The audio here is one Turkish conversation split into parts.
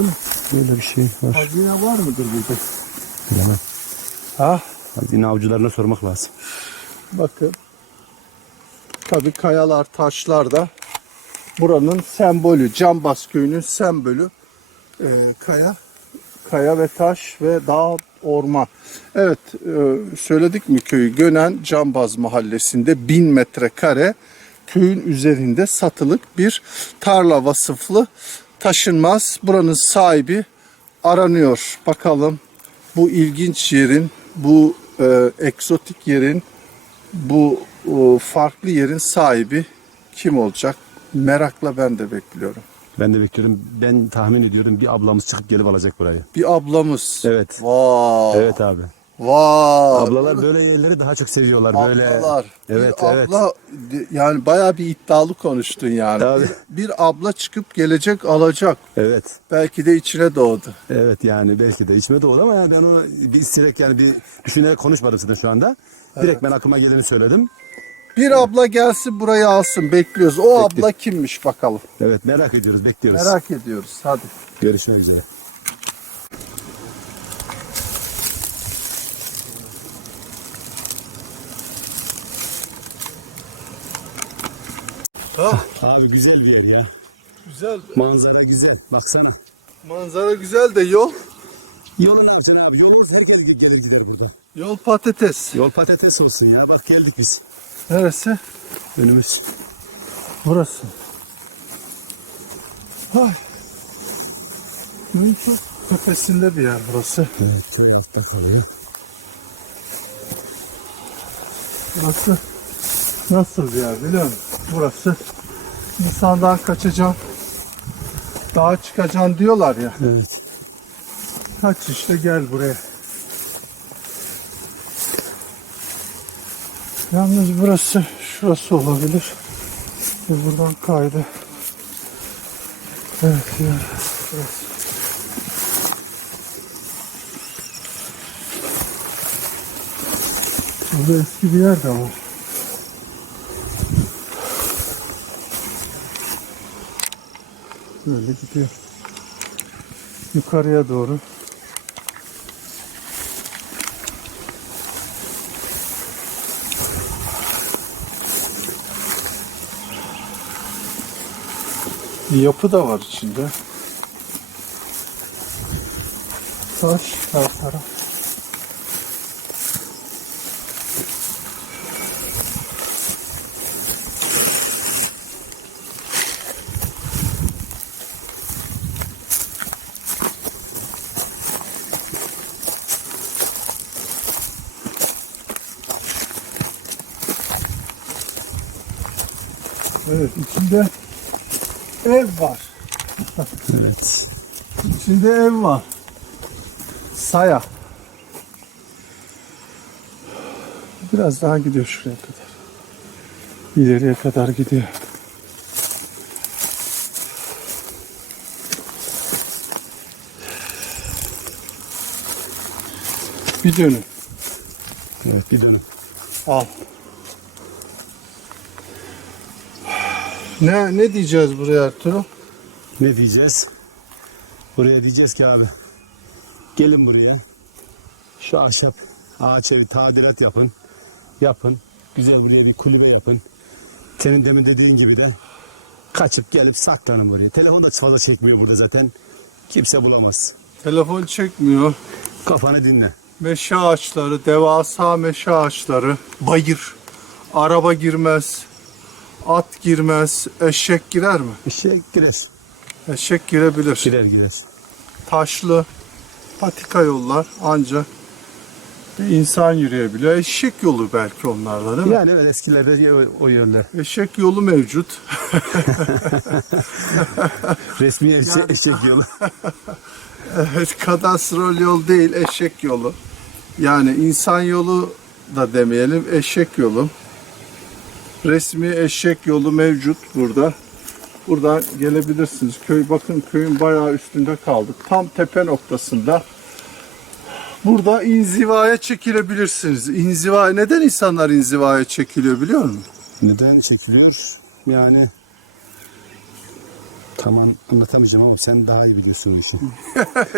değil mi? Böyle bir şey var. Hazine var mıdır burada? Bilemem. Ha? Hazine avcılarına sormak lazım. Bakın. Tabii kayalar, taşlar da buranın sembolü. Cambaz köyünün sembolü. Ee, kaya, kaya ve taş ve dağ, orman. Evet, e, söyledik mi köyü? Gönen Cambaz mahallesinde 1000 metrekare köyün üzerinde satılık bir tarla vasıflı taşınmaz. Buranın sahibi aranıyor. Bakalım bu ilginç yerin, bu e, egzotik yerin bu o, farklı yerin sahibi kim olacak? Merakla ben de bekliyorum. Ben de bekliyorum. Ben tahmin ediyorum bir ablamız çıkıp gelip alacak burayı. Bir ablamız. Evet. Vay. Evet abi. Vay. Ablalar böyle yerleri daha çok seviyorlar. Böyle. Ablalar. Evet, bir evet. abla yani bayağı bir iddialı konuştun yani. Tabii. Bir, bir abla çıkıp gelecek alacak. Evet. Belki de içine doğdu. Evet yani belki de içime doğdu ama ya ben onu bir istirek yani bir düşünerek konuşmadım zaten şu anda. Direkt ben aklıma geleni söyledim. Bir abla gelsin burayı alsın bekliyoruz. O abla kimmiş bakalım. Evet merak ediyoruz, bekliyoruz. Merak ediyoruz. Hadi. Görüşmek üzere. Ha, Abi güzel bir yer ya. güzel. Manzara güzel. Baksana. Manzara güzel de yol. Yolu ne yapacaksın abi? Yol olursa herkes gelir gider buradan. Yol patates. Yol patates olsun ya. Bak geldik biz. Neresi? Önümüz. Burası. Ay. Köyün çok tepesinde bir yer burası. Evet köy altta kalıyor. Burası nasıl bir yer biliyor musun? Burası insandan kaçacaksın. Dağa çıkacaksın diyorlar ya. Evet. Kaç işte gel buraya. Yalnız burası şurası olabilir. Ve buradan kaydı. Evet ya. Burası. Burada eski bir yer de var. Böyle gidiyor. Yukarıya doğru. Yapı da var içinde. Taş her taraf. Evet içinde ev var. Evet. İçinde ev var. Saya. Biraz daha gidiyor şuraya kadar. İleriye kadar gidiyor. Bir dönüm. Evet bir dönüm. Al. Ne ne diyeceğiz buraya Ertuğrul? Ne diyeceğiz? Buraya diyeceğiz ki abi. Gelin buraya. Şu ahşap ağaç evi tadilat yapın. Yapın. Güzel buraya bir kulübe yapın. Senin demin dediğin gibi de kaçıp gelip saklanın buraya. Telefon da fazla çekmiyor burada zaten. Kimse bulamaz. Telefon çekmiyor. Kafanı dinle. Meşe ağaçları, devasa meşe ağaçları, bayır. Araba girmez, at girmez, eşek girer mi? Şey girer. Eşek girebilir. Girer girer. Taşlı, patika yollar ancak bir insan yürüyebiliyor. Eşek yolu belki onlarda değil mi? Yani evet eskilerde o, o yönler. Eşek yolu mevcut. Resmi eşek, eşek yolu. Evet, kadastrol yol değil, eşek yolu. Yani insan yolu da demeyelim, eşek yolu. Resmi eşek yolu mevcut burada. Buradan gelebilirsiniz. Köy bakın köyün bayağı üstünde kaldık. Tam tepe noktasında. Burada inzivaya çekilebilirsiniz. İnziva neden insanlar inzivaya çekiliyor biliyor musun? Neden çekiliyor? Yani Tam an- anlatamayacağım ama sen daha iyi biliyorsun bu işi.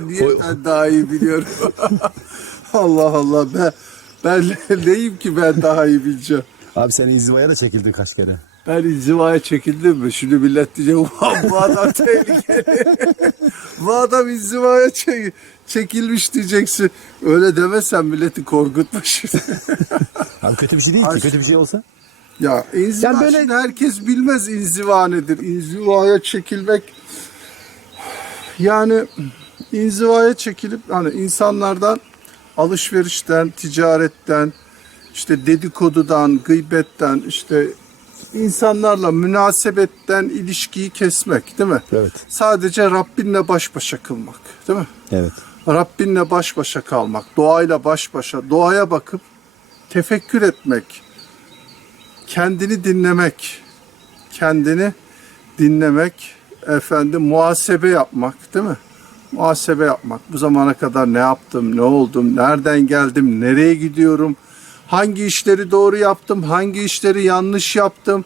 Niye ben daha iyi biliyorum? Allah Allah ben ben neyim ki ben daha iyi bileceğim. Abi sen inzivaya da çekildin kaç kere. Ben inzivaya çekildim mi? Şimdi millet diyecek "Ulan bu adam tehlikeli. bu adam inzivaya çek- çekilmiş diyeceksin. Öyle demesen milleti korkutma şimdi. Abi kötü bir şey değil ki. Kötü bir şey olsa. ya inziva Yani böyle- herkes bilmez inziva nedir. İnzivaya çekilmek yani inzivaya çekilip hani insanlardan alışverişten, ticaretten, işte dedikodudan, gıybetten, işte insanlarla münasebetten ilişkiyi kesmek değil mi? Evet. Sadece Rabbinle baş başa kılmak değil mi? Evet. Rabbinle baş başa kalmak, doğayla baş başa, doğaya bakıp tefekkür etmek, kendini dinlemek, kendini dinlemek, efendim muhasebe yapmak değil mi? Muhasebe yapmak. Bu zamana kadar ne yaptım, ne oldum, nereden geldim, nereye gidiyorum, hangi işleri doğru yaptım, hangi işleri yanlış yaptım,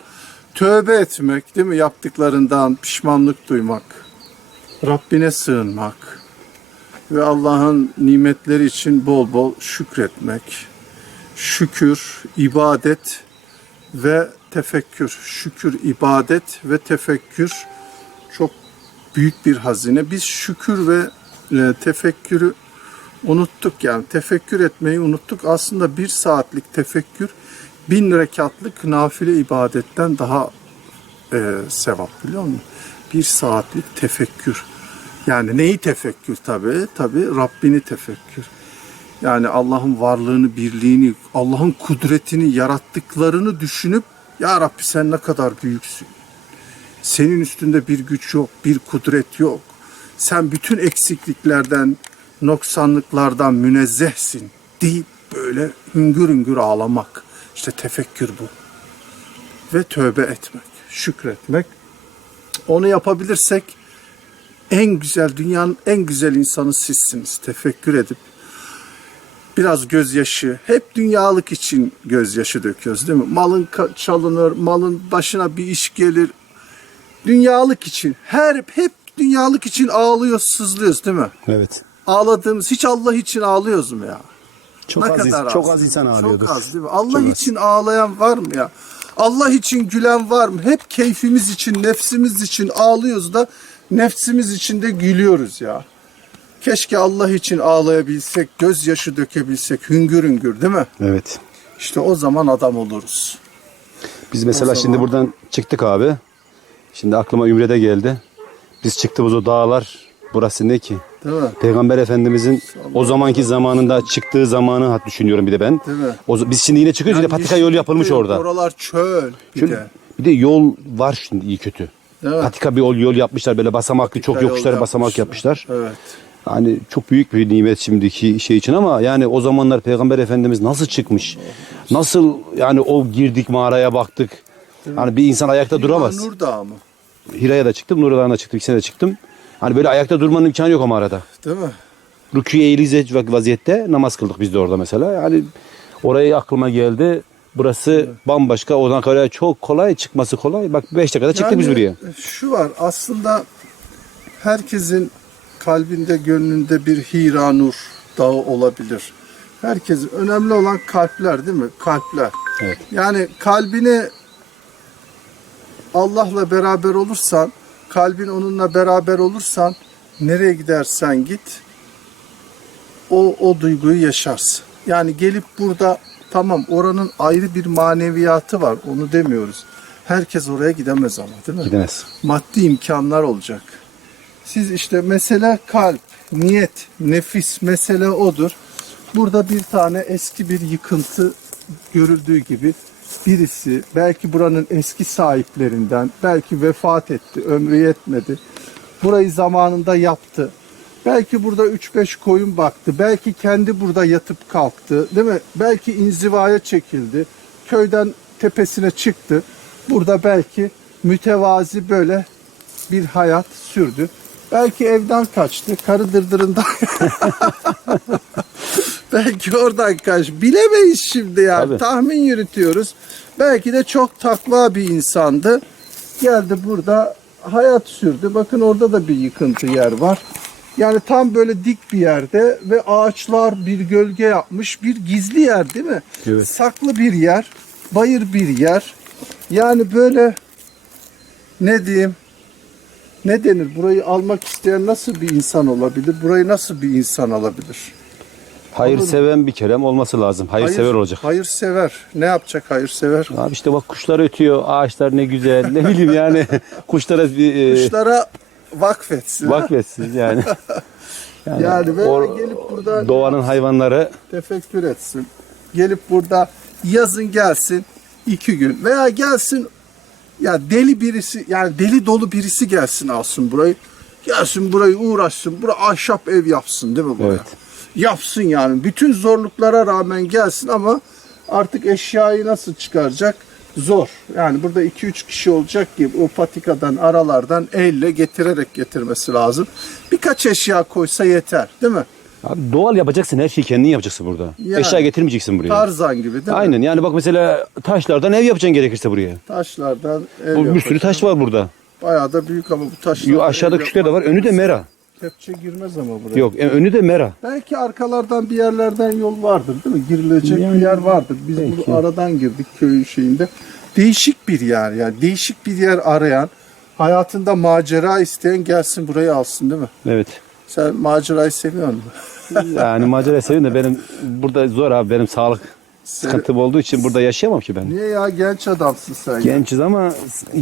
tövbe etmek değil mi? Yaptıklarından pişmanlık duymak, Rabbine sığınmak ve Allah'ın nimetleri için bol bol şükretmek. Şükür, ibadet ve tefekkür. Şükür, ibadet ve tefekkür çok büyük bir hazine. Biz şükür ve e, tefekkürü unuttuk yani. Tefekkür etmeyi unuttuk. Aslında bir saatlik tefekkür bin rekatlık nafile ibadetten daha e, sevap biliyor musun? Bir saatlik tefekkür. Yani neyi tefekkür tabi? Tabi Rabbini tefekkür. Yani Allah'ın varlığını, birliğini, Allah'ın kudretini, yarattıklarını düşünüp Ya Rabbi sen ne kadar büyüksün. Senin üstünde bir güç yok, bir kudret yok. Sen bütün eksikliklerden, noksanlıklardan münezzehsin deyip böyle hüngür hüngür ağlamak. İşte tefekkür bu. Ve tövbe etmek, şükretmek. Onu yapabilirsek en güzel, dünyanın en güzel insanı sizsiniz. Tefekkür edip biraz gözyaşı, hep dünyalık için gözyaşı döküyoruz değil mi? Malın çalınır, malın başına bir iş gelir. Dünyalık için, her hep dünyalık için ağlıyoruz, sızlıyoruz değil mi? Evet. Ağladığımız, hiç Allah için ağlıyoruz mu ya? Çok az, ins- çok az insan ağlıyordur. Çok az değil mi? Allah Çok az. için ağlayan var mı ya? Allah için gülen var mı? Hep keyfimiz için, nefsimiz için ağlıyoruz da nefsimiz için de gülüyoruz ya. Keşke Allah için ağlayabilsek, gözyaşı dökebilsek, hüngür hüngür değil mi? Evet. İşte o zaman adam oluruz. Biz mesela O şimdi zaman- buradan çıktık abi. Şimdi aklıma Ümre'de geldi. Biz çıktığımız o dağlar burası ne ki? Değil mi? Peygamber Efendimizin o zamanki zamanında çıktığı zamanı düşünüyorum bir de ben. Değil mi? O, biz şimdi yine çıkıyoruz yine patika yol yapılmış yeşillik orada. yok, Oralar çöl bir Şöyle- de. bir de yol var şimdi iyi kötü. Patika bir yol, yol yapmışlar böyle basamaklı çok Patika yol yokuşları basamak yapmışlar. Evet. Hani çok büyük bir nimet şimdiki şey için ama yani o zamanlar Peygamber Efendimiz nasıl çıkmış? Nasıl yani o girdik mağaraya baktık. Hani bir insan ayakta duramaz. Nur Dağı mı? Hira'ya da çıktım, Nur Dağı'na çıktım, ikisine de çıktım. Hani böyle ayakta durmanın imkanı yok o mağarada. Değil mi? Rüküye eğiliz vaziyette namaz kıldık biz de orada mesela. Yani oraya aklıma geldi. Burası bambaşka. Oradan kadar çok kolay çıkması kolay. Bak 5 dakikada çıktık biz Yani buraya. Şu var aslında herkesin kalbinde gönlünde bir Hira Nur dağı olabilir. Herkesin önemli olan kalpler değil mi? Kalpler. Evet. Yani kalbini Allah'la beraber olursan, kalbin onunla beraber olursan nereye gidersen git o o duyguyu yaşarsın. Yani gelip burada tamam oranın ayrı bir maneviyatı var. Onu demiyoruz. Herkes oraya gidemez ama değil mi? Gidemez. maddi imkanlar olacak. Siz işte mesele kalp, niyet, nefis mesele odur. Burada bir tane eski bir yıkıntı görüldüğü gibi birisi belki buranın eski sahiplerinden belki vefat etti, ömrü yetmedi. Burayı zamanında yaptı. Belki burada 3-5 koyun baktı. Belki kendi burada yatıp kalktı. Değil mi? Belki inzivaya çekildi. Köyden tepesine çıktı. Burada belki mütevazi böyle bir hayat sürdü. Belki evden kaçtı. Karı dırdırından. belki oradan kaç. Bilemeyiz şimdi yani. Tabii. Tahmin yürütüyoruz. Belki de çok takva bir insandı. Geldi burada hayat sürdü. Bakın orada da bir yıkıntı yer var. Yani tam böyle dik bir yerde ve ağaçlar bir gölge yapmış bir gizli yer değil mi? Evet. Saklı bir yer, bayır bir yer. Yani böyle ne diyeyim? Ne denir? Burayı almak isteyen nasıl bir insan olabilir? Burayı nasıl bir insan alabilir? Hayır Olur mu? seven bir kerem olması lazım. Hayır, sever olacak. Hayır sever. Ne yapacak hayır sever? Abi işte bak kuşlar ötüyor, ağaçlar ne güzel. Ne bileyim yani kuşlara bir e, Kuşlara vakfetsin. vakfetsin yani. Yani ve o gelip burada doğanın hayvanları tefekkür etsin. Gelip burada yazın gelsin iki gün veya gelsin ya deli birisi yani deli dolu birisi gelsin alsın burayı. Gelsin burayı uğraşsın. Bura ahşap ev yapsın değil mi buraya? Evet. Yapsın yani. Bütün zorluklara rağmen gelsin ama artık eşyayı nasıl çıkaracak? Zor. Yani burada 2-3 kişi olacak ki o patikadan aralardan elle getirerek getirmesi lazım. Birkaç eşya koysa yeter değil mi? Abi doğal yapacaksın her şeyi kendin yapacaksın burada. Yani. Eşya getirmeyeceksin buraya. Tarzan gibi değil mi? Aynen yani bak mesela taşlardan ev yapacaksın gerekirse buraya. Taşlardan ev Bu bir sürü taş var burada. Bayağı da büyük ama bu taşlar. Yo, aşağıda küçükler de var. Önü de mera. Kepçe girmez ama buraya. Yok e, önü de mera. Belki arkalardan bir yerlerden yol vardır değil mi? Girilecek Yani bir yer vardır. Biz belki. bu aradan girdik köyün şeyinde. Değişik bir yer yani. Değişik bir yer arayan, hayatında macera isteyen gelsin burayı alsın değil mi? Evet. Sen macerayı seviyor musun? Yani macera seviyorum da benim burada zor abi benim sağlık sıkıntım olduğu için burada yaşayamam ki ben. Niye ya genç adamsın sen ya? Gençiz ama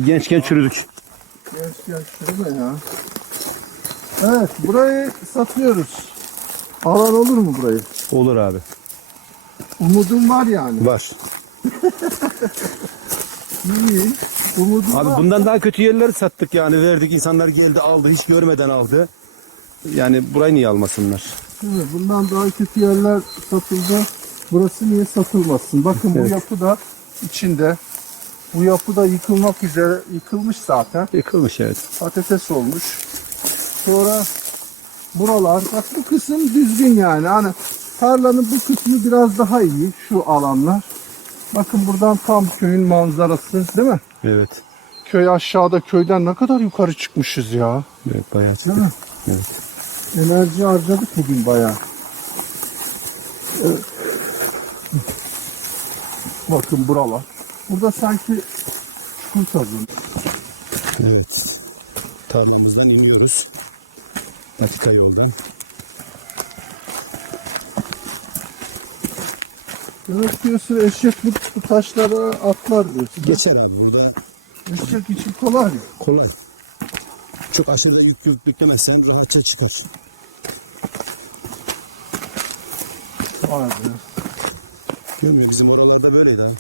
gençken çürüdük. Genç genç mi ya? Evet burayı satıyoruz. Alan olur mu burayı? Olur abi. Umudum var yani. Var. İyi. Umudum Abi var. bundan daha kötü yerleri sattık yani verdik insanlar geldi aldı hiç görmeden aldı. Yani burayı niye almasınlar? Mi? Bundan daha kötü yerler satıldı. Burası niye satılmasın? Bakın bu Evet. yapı da içinde. Bu yapı da yıkılmak üzere. Yıkılmış zaten. Yıkılmış evet. Patates olmuş. Sonra buralar. Bak bu kısım düzgün yani. Hani tarlanın bu kısmı biraz daha iyi. Şu alanlar. Bakın buradan tam köyün manzarası değil mi? Evet. Köy aşağıda köyden ne kadar yukarı çıkmışız ya. Evet bayağı Değil mi? Evet. Enerji harcadık bugün bayağı. Evet. Bakın buralar. Burada sanki çukur kazılmış. Evet. Tarlamızdan iniyoruz. Patika yoldan. Demek diyorsun eşek bu, bu taşlara atlar diyorsun. Geçer abi burada Eşek için kolay mı? kolay. Çok aşırı yük yüklemezsen rahatça çıkar. Vay be. Görmüyor bizim oralarda böyleydi abi.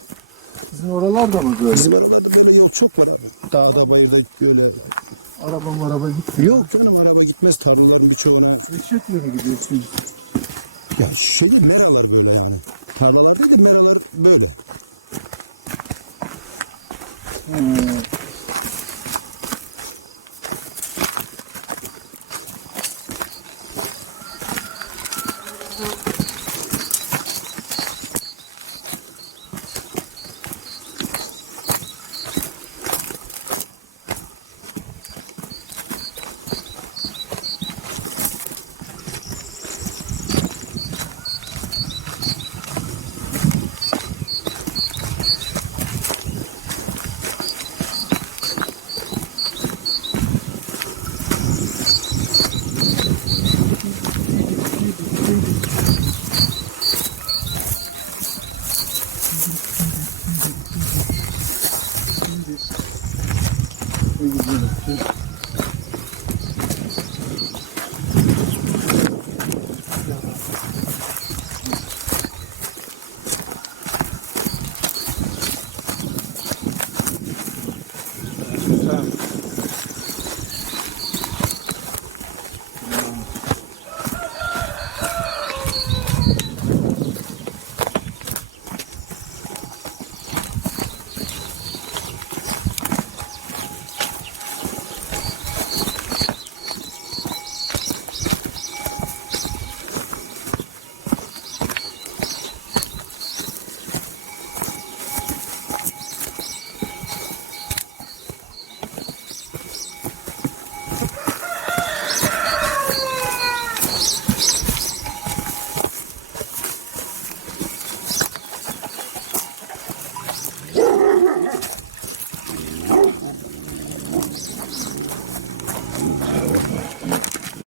Bizim oralarda mı böyle? Bizim oralarda böyle yol çok var abi. Dağda bayırda böyle. Araba maraba gitmiyor. Yok canım araba gitmez tarlaların birçoğuna. Eşekle mi gidiyorsun? Ya şöyle meralar böyle yani. Tarlalar değil de meralar böyle.